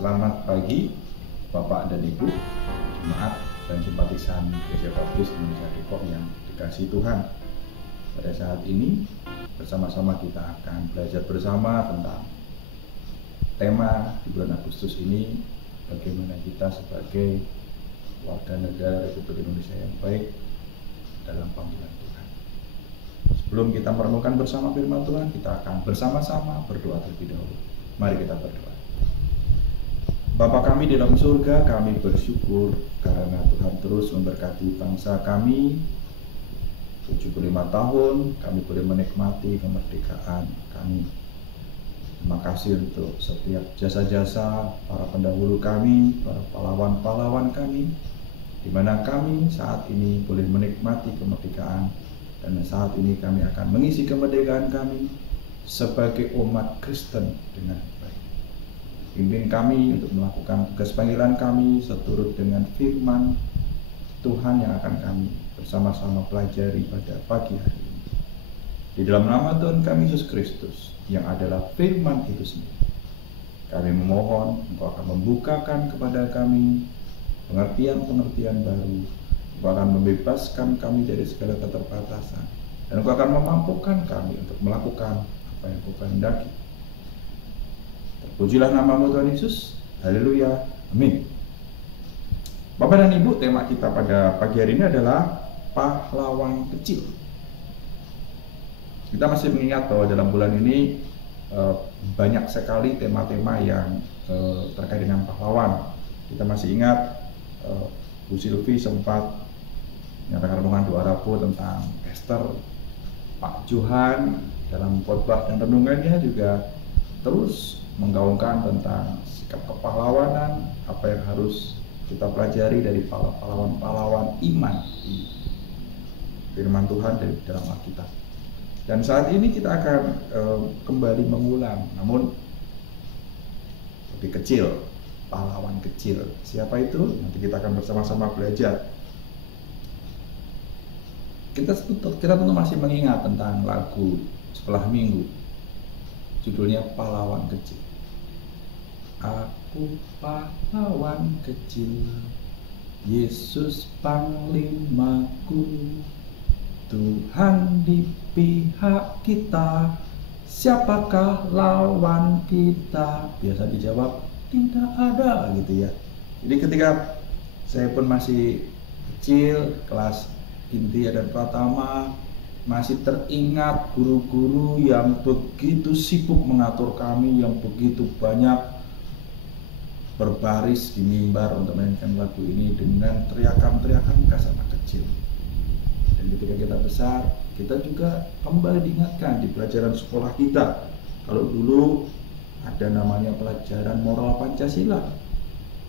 Selamat pagi Bapak dan Ibu, jemaat dan simpatisan Gereja Baptis Indonesia Depok yang dikasihi Tuhan. Pada saat ini bersama-sama kita akan belajar bersama tentang tema di bulan Agustus ini, bagaimana kita sebagai warga negara Republik Indonesia yang baik dalam panggilan Tuhan. Sebelum kita merenungkan bersama firman Tuhan, kita akan bersama-sama berdoa terlebih dahulu. Mari kita berdoa. Bapa kami di dalam surga, kami bersyukur karena Tuhan terus memberkati bangsa kami. 75 tahun kami boleh menikmati kemerdekaan kami. Terima kasih untuk setiap jasa-jasa para pendahulu kami, para pahlawan-pahlawan kami, di mana kami saat ini boleh menikmati kemerdekaan, dan saat ini kami akan mengisi kemerdekaan kami sebagai umat Kristen dengan baik. Pimpin kami untuk melakukan tugas panggilan kami seturut dengan firman Tuhan yang akan kami bersama-sama pelajari pada pagi hari ini. Di dalam nama Tuhan kami Yesus Kristus yang adalah firman itu sendiri, kami memohon Engkau akan membukakan kepada kami pengertian-pengertian baru. Engkau akan membebaskan kami dari segala keterbatasan, dan Engkau akan memampukan kami untuk melakukan apa yang Engkau kehendaki. Terpujilah nama-Mu Tuhan Yesus. Haleluya. Amin. Bapak dan Ibu, tema kita pada pagi hari ini adalah pahlawan kecil. Kita masih mengingat bahwa dalam bulan ini banyak sekali tema-tema yang terkait dengan pahlawan. Kita masih ingat Bu Silvi sempat menyatakan renungan doa Rabu tentang Esther. Pak Johan dalam khotbah dan renungannya juga terus menggaungkan tentang sikap kepahlawanan, apa yang harus kita pelajari dari pahlawan-pahlawan iman di firman Tuhan dari dalam Alkitab. Dan saat ini kita akan kembali mengulang, namun lebih kecil, pahlawan kecil. Siapa itu? Nanti kita akan bersama-sama belajar. Kita tentu masih mengingat tentang lagu Sekolah Minggu, judulnya Pahlawan Kecil. Aku pahlawan kecil, Yesus panglimaku, Tuhan di pihak kita, siapakah lawan kita? Biasa dijawab, tidak ada, gitu ya. Jadi ketika saya pun masih kecil, kelas inti dan pratama, masih teringat guru-guru yang begitu sibuk mengatur kami, yang begitu banyak berbaris di mimbar untuk mainkan lagu ini dengan teriakan-teriakan bekas anak kecil. Dan ketika kita besar, kita juga kembali diingatkan di pelajaran sekolah kita. Kalau dulu ada namanya pelajaran moral Pancasila,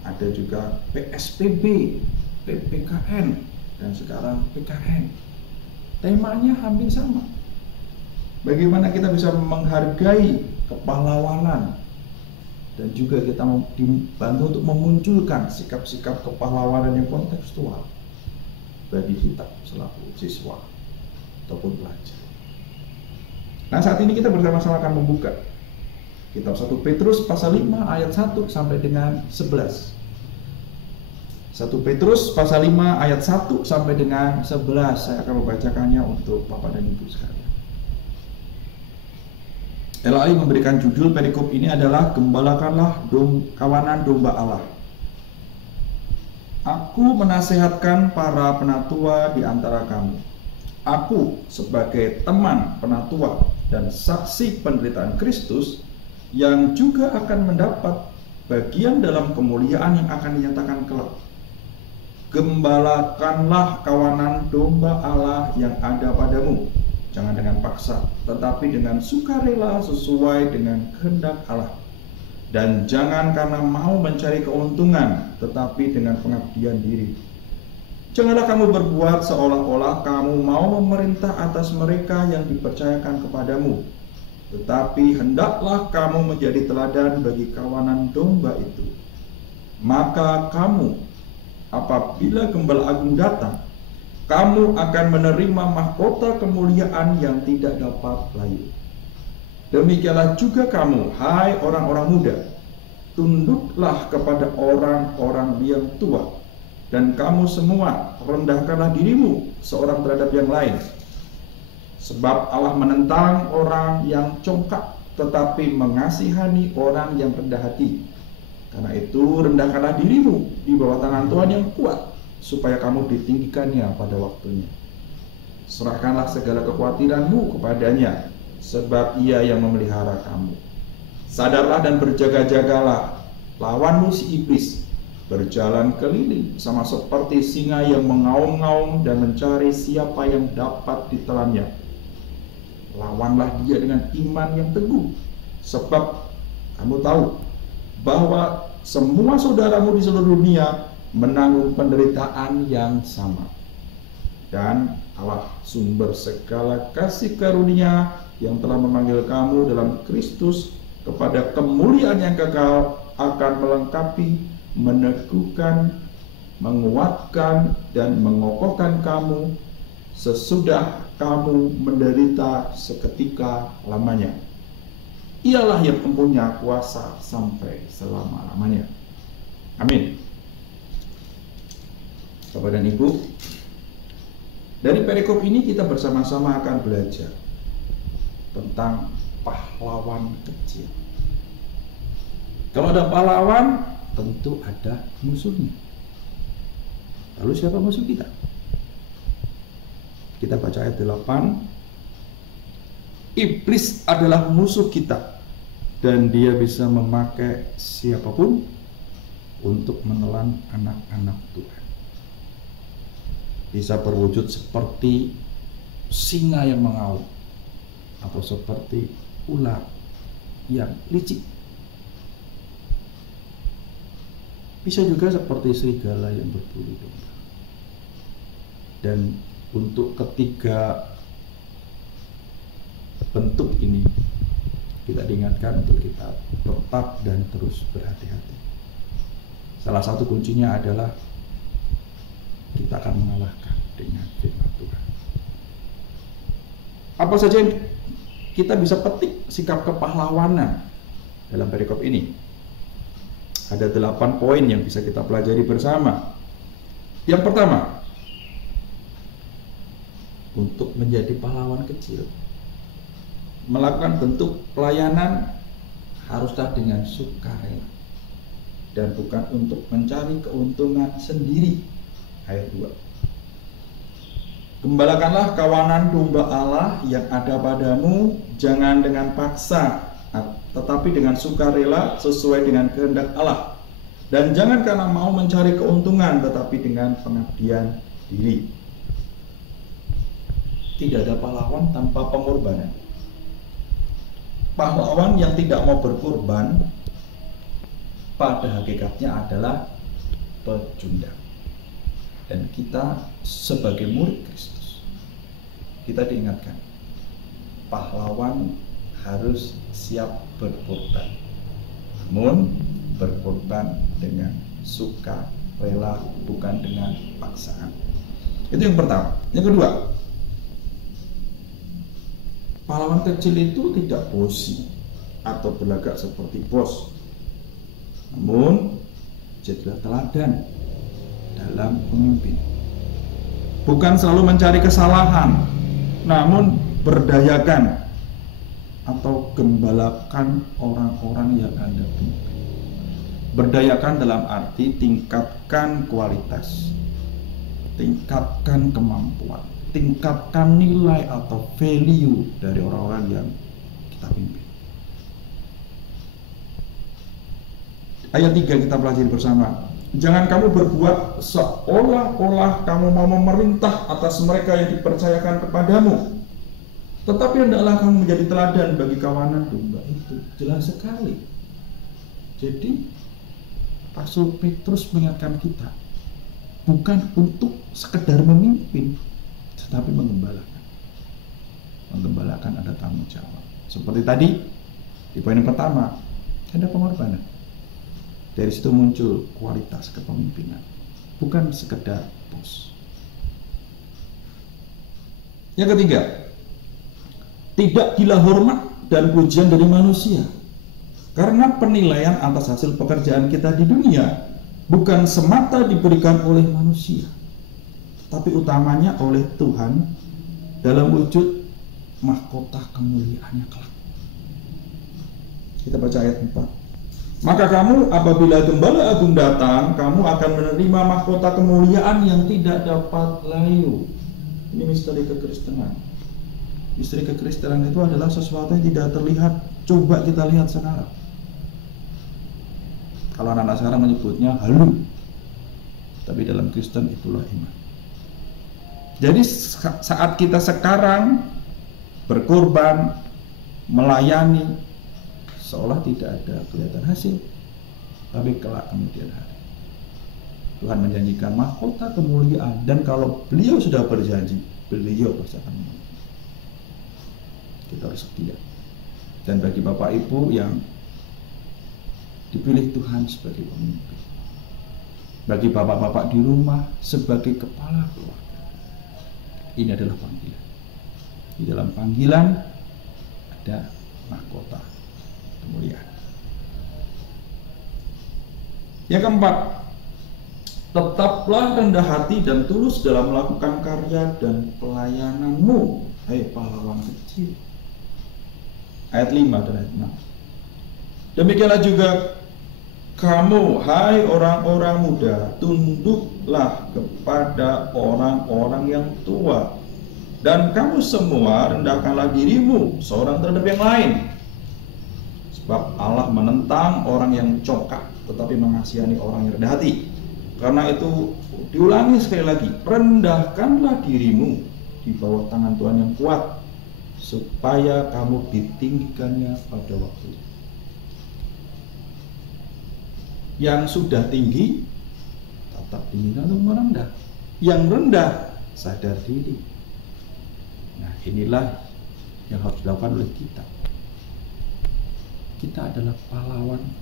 ada juga PSPB, PPKN, dan sekarang PKN. Temanya hampir sama. Bagaimana kita bisa menghargai kepahlawanan, dan juga kita dibantu untuk memunculkan sikap-sikap kepahlawanan yang kontekstual bagi kita selaku siswa ataupun pelajar. Nah, saat ini kita bersama-sama akan membuka kitab 1 Petrus pasal 5 ayat 1 sampai dengan 11. 1 Petrus pasal 5 ayat 1 sampai dengan 11. Saya akan membacakannya untuk Bapak dan Ibu sekalian. LAI memberikan judul perikop ini adalah Gembalakanlah kawanan domba Allah. Aku menasehatkan para penatua di antara kamu. Aku sebagai teman penatua dan saksi penderitaan Kristus yang juga akan mendapat bagian dalam kemuliaan yang akan dinyatakan kelak. Gembalakanlah kawanan domba Allah yang ada padamu. Jangan dengan paksa, tetapi dengan sukarela sesuai dengan kehendak Allah. Dan jangan karena mau mencari keuntungan, tetapi dengan pengabdian diri. Janganlah kamu berbuat seolah-olah kamu mau memerintah atas mereka yang dipercayakan kepadamu, tetapi hendaklah kamu menjadi teladan bagi kawanan domba itu. Maka kamu, apabila Gembala Agung datang, kamu akan menerima mahkota kemuliaan yang tidak dapat layu. Demikianlah juga kamu, hai orang-orang muda, tunduklah kepada orang-orang yang tua, dan kamu semua rendahkanlah dirimu seorang terhadap yang lain. Sebab Allah menentang orang yang congkak, tetapi mengasihani orang yang rendah hati. Karena itu rendahkanlah dirimu di bawah tangan Tuhan yang kuat, supaya kamu ditinggikannya pada waktunya. Serahkanlah segala kekhawatiranmu kepadanya, sebab Ia yang memelihara kamu. Sadarlah dan berjaga-jagalah, lawanmu si iblis berjalan keliling sama seperti singa yang mengaum-ngaum dan mencari siapa yang dapat ditelannya. Lawanlah dia dengan iman yang teguh, sebab kamu tahu bahwa semua saudaramu di seluruh dunia menanggung penderitaan yang sama. Dan Allah sumber segala kasih karunia yang telah memanggil kamu dalam Kristus kepada kemuliaan yang kekal akan melengkapi, meneguhkan, menguatkan, dan mengokohkan kamu sesudah kamu menderita seketika lamanya. Ialah yang mempunyai kuasa sampai selama-lamanya. Amin. Bapak dan Ibu, dari perikop ini kita bersama-sama akan belajar tentang pahlawan kecil. Kalau ada pahlawan, tentu ada musuhnya. Lalu siapa musuh kita? Kita baca ayat 8. Iblis adalah musuh kita, dan dia bisa memakai siapapun untuk menelan anak-anak Tuhan. Bisa berwujud seperti singa yang mengaum, atau seperti ular yang licik. Bisa juga seperti serigala yang berbulu domba. Dan untuk ketiga bentuk ini kita diingatkan untuk kita tetap dan terus berhati-hati. Salah satu kuncinya adalah kita akan mengalahkan dengan firman Tuhan. Apa saja yang kita bisa petik sikap kepahlawanan dalam perikop ini? Ada 8 poin yang bisa kita pelajari bersama. Yang pertama, untuk menjadi pahlawan kecil, melakukan bentuk pelayanan haruslah dengan sukarela dan bukan untuk mencari keuntungan sendiri. Ayat 2. Gembalakanlah kawanan domba Allah yang ada padamu, jangan dengan paksa, tetapi dengan sukarela sesuai dengan kehendak Allah. Dan jangan karena mau mencari keuntungan, tetapi dengan pengabdian diri. Tidak ada pahlawan tanpa pengorbanan. Pahlawan yang tidak mau berkorban pada hakikatnya adalah pecundang. Dan kita sebagai murid Kristus, kita diingatkan, pahlawan harus siap berkorban, namun berkorban dengan suka rela, bukan dengan paksaan. Itu yang pertama. Yang kedua, pahlawan kecil itu tidak bosi atau berlagak seperti bos, namun jadilah teladan dalam pemimpin. Bukan selalu mencari kesalahan, namun berdayakan atau gembalakan orang-orang yang Anda pimpin. Berdayakan dalam arti tingkatkan kualitas, tingkatkan kemampuan, tingkatkan nilai atau value dari orang-orang yang kita pimpin. Ayat 3 kita pelajari bersama. Jangan kamu berbuat seolah-olah kamu mau memerintah atas mereka yang dipercayakan kepadamu, tetapi hendaklah kamu menjadi teladan bagi kawanan domba itu. Jelas sekali. Jadi Rasul Petrus mengingatkan kita, bukan untuk sekedar memimpin, tetapi menggembalakan. Menggembalakan ada tanggung jawab. Seperti tadi di poin yang pertama, ada pengorbanan. Dari situ muncul kualitas kepemimpinan, bukan sekedar bos. Yang ketiga, tidak gila hormat dan pujian dari manusia, Karena penilaian atas hasil pekerjaan kita di dunia bukan semata diberikan oleh manusia, tapi utamanya oleh Tuhan dalam wujud mahkota kemuliaannya kelak. Kita baca ayat 4. Maka kamu apabila Gembala Agung datang, kamu akan menerima mahkota kemuliaan yang tidak dapat layu. Ini misteri kekristenan. Misteri kekristenan itu adalah sesuatu yang tidak terlihat. Coba kita lihat sekarang. Kalau anak-anak sekarang menyebutnya halu, tapi dalam Kristen itulah iman. Jadi saat kita sekarang berkorban, melayani, seolah tidak ada kelihatan hasil, tapi kelak kemudian hari Tuhan menjanjikan mahkota kemuliaan, dan kalau beliau sudah berjanji, beliau pasti akan memenuhi. Kita harus setia. Dan bagi Bapak Ibu yang dipilih Tuhan sebagai pemimpin, bagi bapak-bapak di rumah sebagai kepala keluarga, ini adalah panggilan. Di dalam panggilan ada mahkota kemuliaan. Yang keempat, tetaplah rendah hati dan tulus dalam melakukan karya dan pelayananmu, hai pahlawan kecil. Ayat 5 dan ayat 6. Demikianlah juga kamu, hai orang-orang muda, tunduklah kepada orang-orang yang tua, dan kamu semua rendahkanlah dirimu seorang terhadap yang lain. Sebab Allah menentang orang yang congkak, tetapi mengasihani orang yang rendah hati. Karena itu, diulangi sekali lagi, rendahkanlah dirimu di bawah tangan Tuhan yang kuat, supaya kamu ditinggikannya pada waktu. Yang sudah tinggi tetap tinggi untuk merendah. Yang rendah sadar diri. Nah, inilah yang harus dilakukan oleh kita. Kita adalah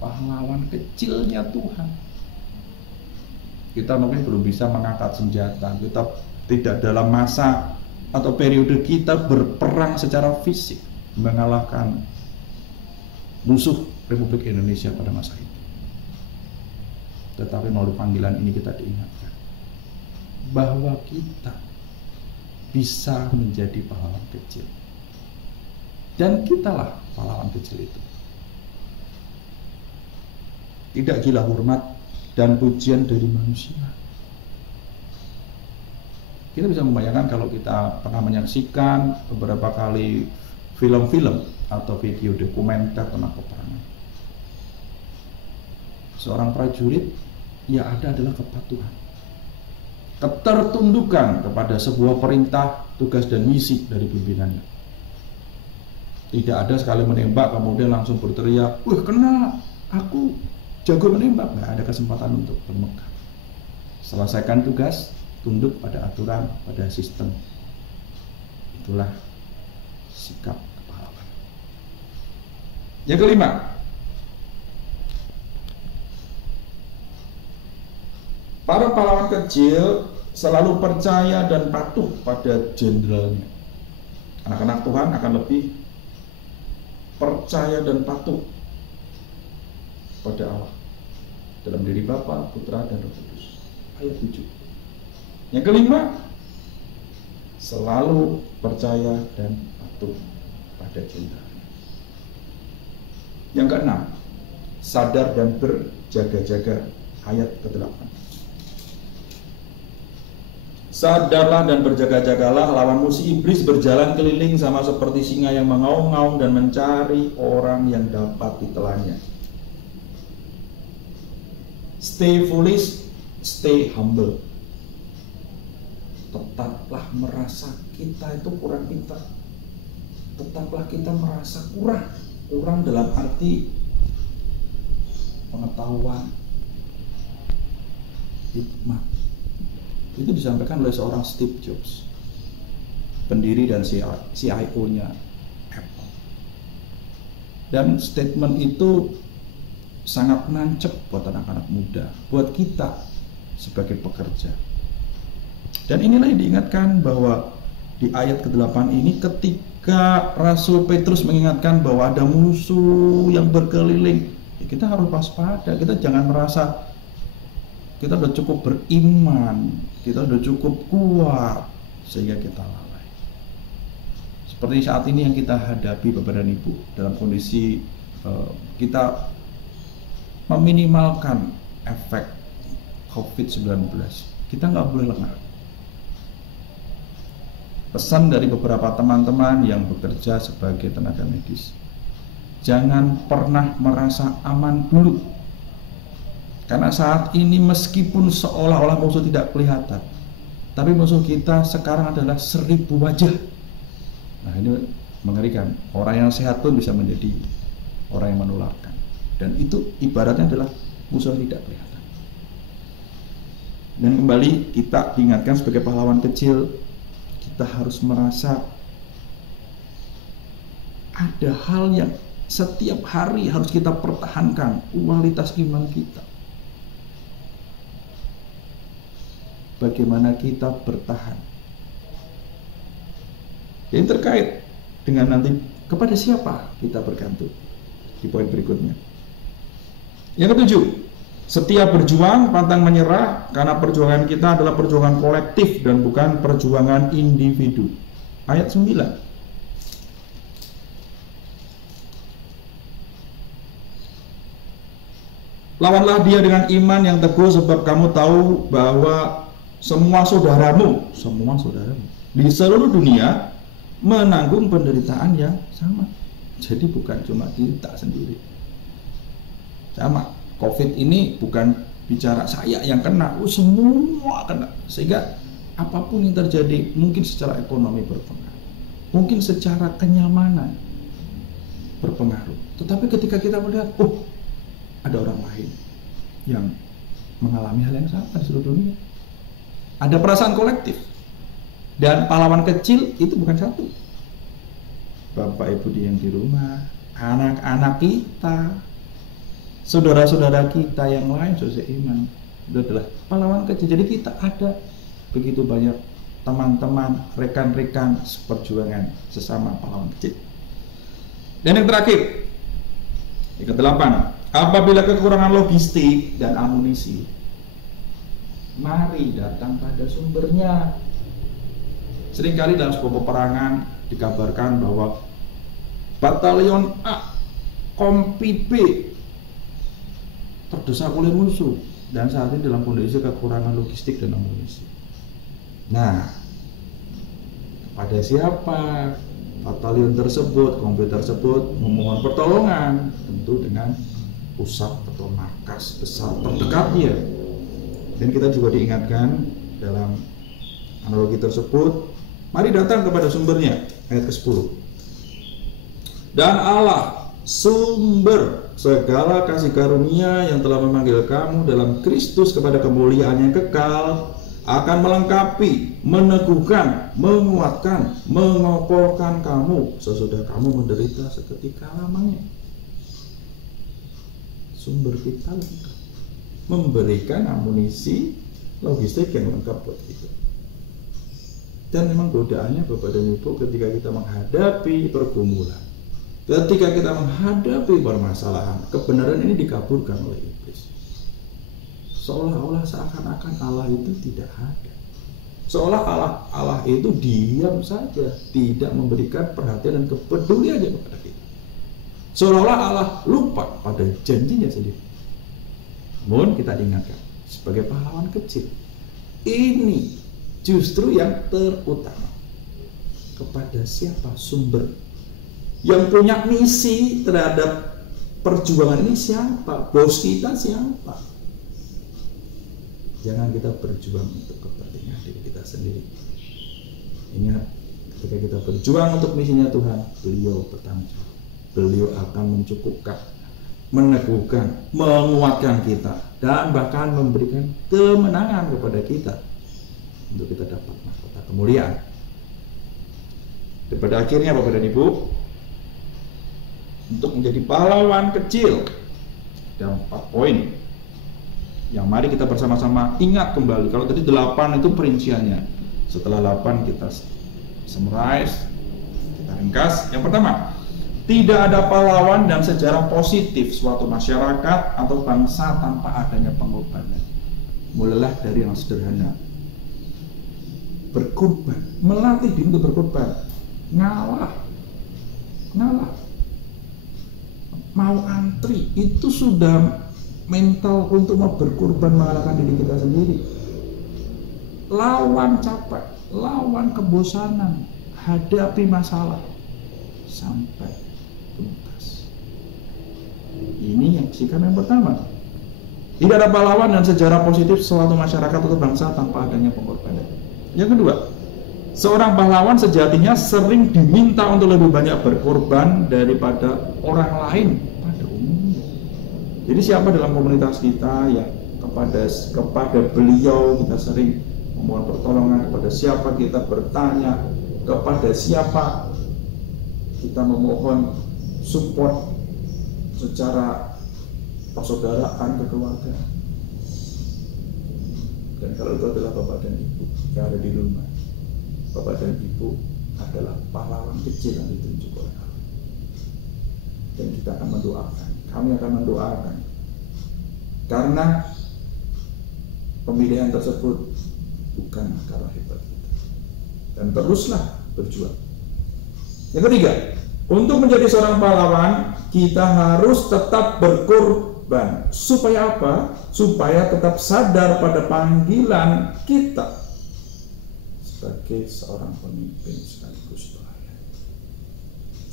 pahlawan kecilnya Tuhan. Kita mungkin belum bisa mengangkat senjata. Kita tidak dalam masa atau periode kita berperang secara fisik mengalahkan musuh Republik Indonesia pada masa itu. Tetapi melalui panggilan ini kita diingatkan bahwa kita bisa menjadi pahlawan kecil, dan kitalah pahlawan kecil itu. Tidak gila hormat dan pujian dari manusia. Kita bisa membayangkan kalau kita pernah menyaksikan beberapa kali film-film atau video dokumenter tentang peperangan. Seorang prajurit yang ada adalah kepatuhan, ketertundukan kepada sebuah perintah, tugas dan misi dari pimpinannya. Tidak ada sekali menembak kemudian langsung berteriak, "Wih, kena, aku jago menembak." Nggak ada kesempatan untuk bermegah. Selesaikan tugas, tunduk pada aturan, pada sistem. Itulah sikap kepahlawanan. Yang kelima, para pahlawan kecil selalu percaya dan patuh pada jenderalnya. Anak-anak Tuhan akan lebih percaya dan patuh pada Allah dalam diri Bapa, Putra, dan Roh Kudus. Ayat 7. Yang kelima, selalu percaya dan patuh pada jenderalnya. Yang keenam, sadar dan berjaga-jaga. Ayat ke-8. Sadarlah dan berjaga-jagalah, lawan musuh iblis berjalan keliling sama seperti singa yang mengaum-ngaum dan mencari orang yang dapat ditelannya. Stay foolish, stay humble. Tetaplah merasa kita itu kurang pintar. Tetaplah kita merasa kurang dalam arti pengetahuan, hikmat. Itu disampaikan oleh seorang Steve Jobs, pendiri dan CIO-nya Apple. Dan statement itu sangat nancep buat anak-anak muda, buat kita sebagai pekerja. Dan inilah yang diingatkan bahwa di ayat ke-8 ini, ketika Rasul Petrus mengingatkan bahwa ada musuh yang berkeliling, ya kita harus waspada. Kita jangan merasa kita udah cukup beriman, kita udah cukup kuat sehingga kita lalai. Seperti saat ini yang kita hadapi Bapak dan Ibu, dalam kondisi kita meminimalkan efek COVID-19, kita nggak boleh lengah. Pesan dari beberapa teman-teman yang bekerja sebagai tenaga medis, jangan pernah merasa aman dulu. Karena saat ini meskipun seolah-olah musuh tidak kelihatan, tapi musuh kita sekarang adalah 1000 wajah. Nah, ini mengerikan. Orang yang sehat pun bisa menjadi orang yang menularkan. Dan itu ibaratnya adalah musuh yang tidak kelihatan. Dan kembali kita diingatkan sebagai pahlawan kecil, kita harus merasa ada hal yang setiap hari harus kita pertahankan, kualitas iman kita. Bagaimana kita bertahan. Ini terkait dengan nanti kepada siapa kita bergantung di poin berikutnya. Yang ketujuh, setiap berjuang pantang menyerah, karena perjuangan kita adalah perjuangan kolektif dan bukan perjuangan individu. Ayat 9. Lawanlah dia dengan iman yang teguh, sebab kamu tahu bahwa semua saudaramu di seluruh dunia menanggung penderitaan yang sama. Jadi bukan cuma kita sendiri. Sama, COVID ini bukan bicara saya yang kena, semua kena. Sehingga apapun yang terjadi, mungkin secara ekonomi berpengaruh, mungkin secara kenyamanan berpengaruh. Tetapi ketika kita melihat, ada orang lain yang mengalami hal yang sama di seluruh dunia, ada perasaan kolektif. Dan pahlawan kecil itu bukan satu. Bapak Ibu yang di rumah, anak-anak kita, saudara-saudara kita yang lain seiman, itu adalah pahlawan kecil. Jadi kita ada begitu banyak teman-teman, rekan-rekan seperjuangan sesama pahlawan kecil. Dan yang terakhir, yang ke-8, apabila kekurangan logistik dan amunisi, mari datang pada sumbernya. Seringkali dalam sebuah peperangan dikabarkan bahwa batalion A, kompi B terdesak oleh musuh, dan saat ini dalam kondisi kekurangan logistik dan amunisi. Nah, kepada siapa batalion tersebut, kompi tersebut memohon pertolongan? Tentu dengan pusat atau markas besar terdekatnya. Dan kita juga diingatkan dalam analogi tersebut, mari datang kepada sumbernya, ayat ke-10. Dan Allah, sumber segala kasih karunia yang telah memanggil kamu dalam Kristus kepada kemuliaan yang kekal, akan melengkapi, meneguhkan, menguatkan, mengokohkan kamu sesudah kamu menderita seketika lamanya. Sumber kita lengkap, memberikan amunisi, logistik yang lengkap buat kita. Dan memang godaannya Bapak dan Ibu, ketika kita menghadapi pergumulan, ketika kita menghadapi permasalahan, kebenaran ini dikaburkan oleh iblis. Seolah-olah seakan-akan Allah itu tidak ada. Seolah Allah itu diam saja, tidak memberikan perhatian dan kepedulian kepada kita. Seolah-olah Allah lupa pada janjinya sendiri. Namun kita diingatkan sebagai pahlawan kecil, ini justru yang terutama. Kepada siapa sumber yang punya misi terhadap perjuangan ini? Siapa? Bos kita siapa? Jangan kita berjuang untuk kepentingan diri kita sendiri. Ingat, ketika kita berjuang untuk misinya Tuhan, Beliau bertanggung jawab. Beliau akan mencukupkan, meneguhkan, menguatkan kita, dan bahkan memberikan kemenangan kepada kita untuk kita dapat mahkota kemuliaan. Dan pada akhirnya Bapak dan Ibu, untuk menjadi pahlawan kecil, ada 4 poin yang mari kita bersama-sama ingat kembali. Kalau tadi 8 itu perinciannya, setelah 8 kita summarize, kita ringkas. Yang pertama, tidak ada pahlawan dan sejarah positif suatu masyarakat atau bangsa tanpa adanya pengorbanan. Mulailah dari yang sederhana. Berkorban, melatih diri untuk berkorban. Ngalah. Mau antri, itu sudah mental untuk mau berkorban mengalahkan diri kita sendiri. Lawan capek, lawan kebosanan, hadapi masalah sampai tuntas. Ini yang sikap yang pertama. Tidak ada pahlawan dan sejarah positif suatu masyarakat atau bangsa tanpa adanya pengorbanan. Yang kedua, seorang pahlawan sejatinya sering diminta untuk lebih banyak berkorban daripada orang lain pada umumnya. Jadi siapa dalam komunitas kita yang kepada beliau kita sering memohon pertolongan, kepada siapa kita bertanya, kepada siapa kita memohon support secara persaudaraan, kekeluargaan. Dan kalau itu adalah Bapak dan Ibu yang ada di rumah, Bapak dan Ibu adalah pahlawan kecil yang ditunjuk oleh Allah. Dan kita akan mendoakan, kami akan mendoakan, karena pemilihan tersebut bukan karena hebat kita. Dan teruslah berjuang. Yang ketiga, untuk menjadi seorang pahlawan, kita harus tetap berkorban. Supaya apa? Supaya tetap sadar pada panggilan kita sebagai seorang pemimpin sekaligus pelayan.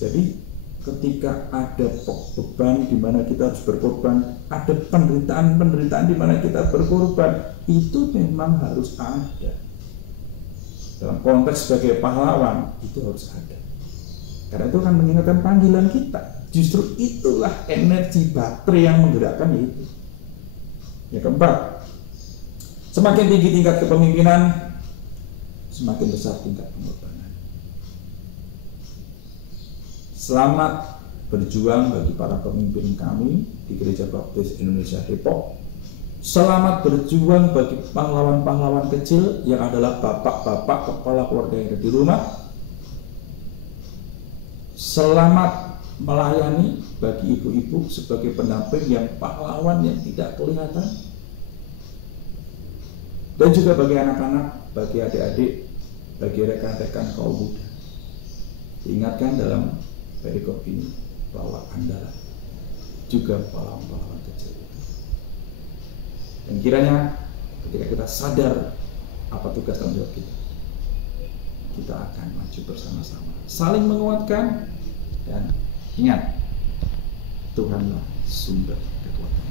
Jadi ketika ada beban di mana kita harus berkorban, ada penderitaan di mana kita berkorban, itu memang harus ada. Dalam konteks sebagai pahlawan itu harus ada. Karena itu akan mengingatkan panggilan kita. Justru itulah energi baterai yang menggerakkan itu. Yang keempat, semakin tinggi tingkat kepemimpinan, semakin besar tingkat pengorbanan. Selamat berjuang bagi para pemimpin kami di Gereja Baptis Indonesia Depok. Selamat berjuang bagi pahlawan-pahlawan kecil yang adalah bapak-bapak kepala keluarga yang ada di rumah. Selamat melayani bagi ibu-ibu sebagai pendamping yang pahlawan yang tidak kelihatan. Dan juga bagi anak-anak, bagi adik-adik, bagi rekan-rekan kaum muda. Diingatkan dalam perikop ini bahwa Anda juga pahlawan-pahlawan kecil. Dan kiranya ketika kita sadar apa tugas tanggung jawab kita akan maju bersama-sama, saling menguatkan, dan ingat, Tuhanlah sumber kekuatan.